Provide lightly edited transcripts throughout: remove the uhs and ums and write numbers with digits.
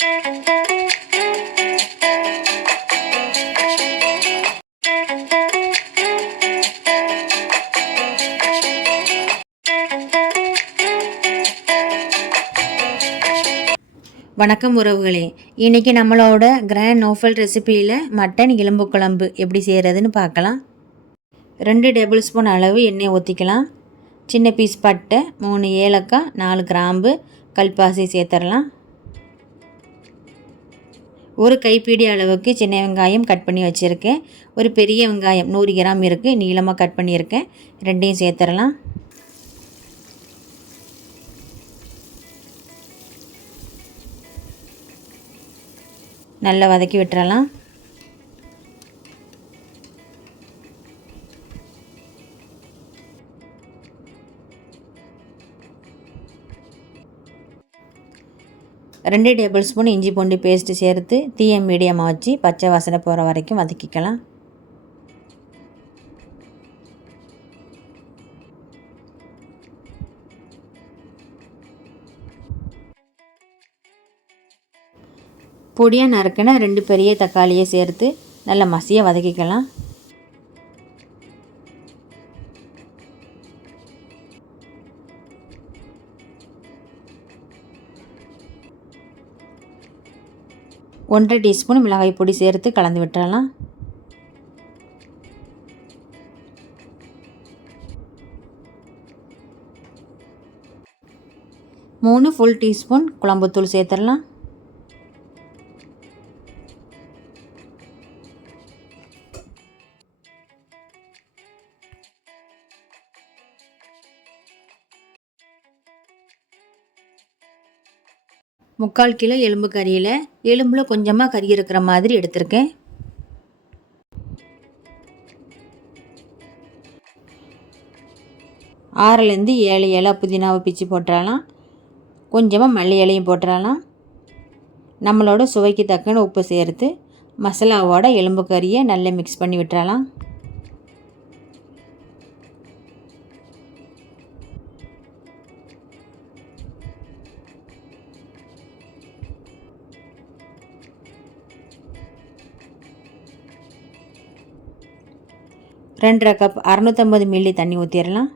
வணக்கம் உறவுகளே, இன்றைக்கி நம்மளோட கிராண்ட் நோஃபல் ரெசிபியில் மட்டன் எலும்பு குழம்பு எப்படி செய்கிறதுன்னு பார்க்கலாம். 2 டேபிள் ஸ்பூன் அளவு எண்ணெய் ஊற்றிக்கலாம். சின்ன பீஸ் பட்டை, 3 ஏலக்காய், 4 கிராம்பு, கல்பாசி சேர்த்துடலாம். ஒரு கைப்பிடி அளவுக்கு சின்ன வெங்காயம் கட் பண்ணி வச்சுருக்கேன். ஒரு பெரிய வெங்காயம் 100 கிராம் இருக்குது, நீளமாக கட் பண்ணியிருக்கேன். ரெண்டையும் சேர்த்துடலாம். நல்லா வதக்கி விட்டுறலாம். ரெண்டு டேபிள் ஸ்பூன் இஞ்சி பூண்டு பேஸ்ட்டு சேர்த்து தீயை மீடியமாக வச்சு பச்சை வாசனை போகிற வரைக்கும் வதக்கிக்கலாம். பொடியாக நறுக்கின 2 பெரிய தக்காளியை சேர்த்து நல்லா மசியாக வதக்கிக்கலாம். ஒன்றரை டீஸ்பூன் மிளகாய் பொடி சேர்த்து கலந்து விட்டுறலாம். மூணு ஃபுல் டீஸ்பூன் குழம்புத்தூள் சேர்த்துடலாம். முக்கால் கிலோ எலும்பு கறியில் எலும்பில் கொஞ்சமாக கறி இருக்கிற மாதிரி எடுத்திருக்கேன். ஆறுலேருந்து 7 இலை புதினாவை பிச்சு போட்டுறலாம். கொஞ்சமாக மல்லி இலையும் போட்டுறலாம். நம்மளோட சுவைக்கு தக்கன உப்பு சேர்த்து மசாலாவோட எலும்பு கறியை நல்லா மிக்ஸ் பண்ணி விட்டுறலாம். ரெண்டரை கப் 650 மில்லி தண்ணி ஊற்றிடலாம்.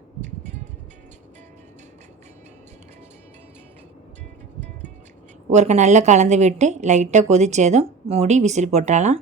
ஒருக்க நல்லா கலந்து விட்டு லைட்டாக கொதிச்சதும் மூடி விசில் போட்டுடலாம்.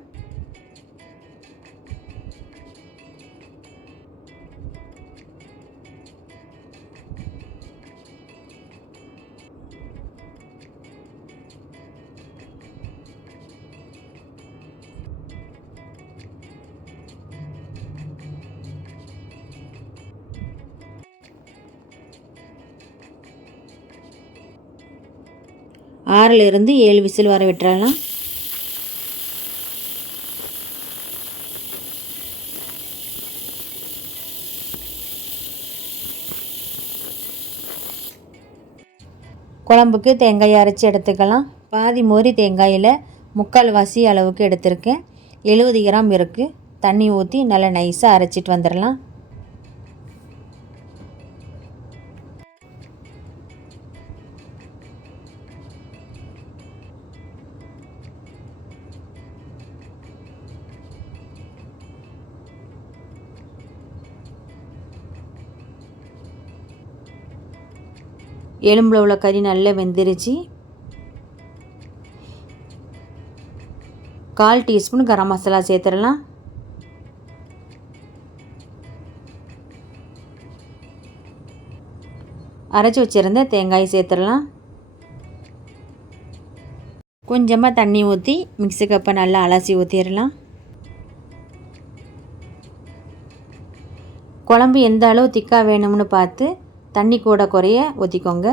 ஆறிலிருந்து 7 விசில் வர விட்டுறலாம். குழம்புக்கு தேங்காய் அரைச்சி எடுத்துக்கலாம். பாதி மோரி தேங்காயில் 3/4 வாசி அளவுக்கு எடுத்திருக்கேன். 70 கிராம் இருக்குது. தண்ணி ஊற்றி நல்லா நைஸாக அரைச்சிட்டு வந்துடலாம். எலும்பில் உள்ள கறி நல்லா வெந்துருச்சு. 1/4 டீஸ்பூன் கரம் மசாலா சேர்த்துடலாம். அரைச்சி வச்சுருந்த தேங்காய் சேர்த்துடலாம். கொஞ்சமாக தண்ணி ஊற்றி மிக்ஸி கப்பை நல்லா அலசி ஊற்றிடலாம். குழம்பு எந்த அளவு திக்காக வேணும்னு பார்த்து தண்ணி கூட குறைய ஊற்றிக்கோங்க.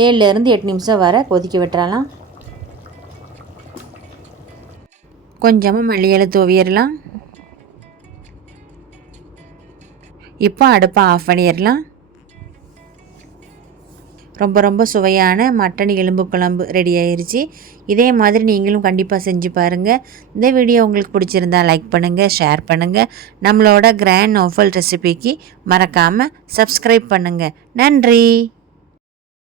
7லேருந்து 8 நிமிஷம் வரை கொதிக்க விட்டுறலாம். கொஞ்சமாக மல்லி இலை தூவிடலாம். இப்போ அடுப்பை ஆஃப் பண்ணிடலாம். ரொம்ப சுவையான மட்டன் எலும்பு குழம்பு ரெடி ஆயிடுச்சு. இதே மாதிரி நீங்களும் கண்டிப்பாக செஞ்சு பாருங்கள். இந்த வீடியோ உங்களுக்கு பிடிச்சிருந்தா லைக் பண்ணுங்கள், ஷேர் பண்ணுங்கள். நம்மளோட கிராண்ட் நோஃபல் ரெசிபிக்கு மறக்காமல் சப்ஸ்கிரைப் பண்ணுங்கள். நன்றி.